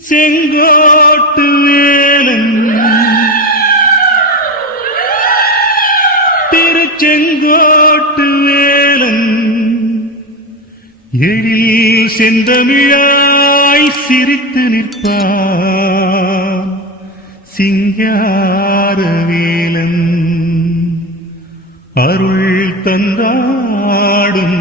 செங்கோட்டு வேலன் திருச்செங்கோட்டு வேலன் எழில் செந்தமிழாய் சிரித்து நிற்பான் சிங்கார வேலன் அருள் தந்தாடும்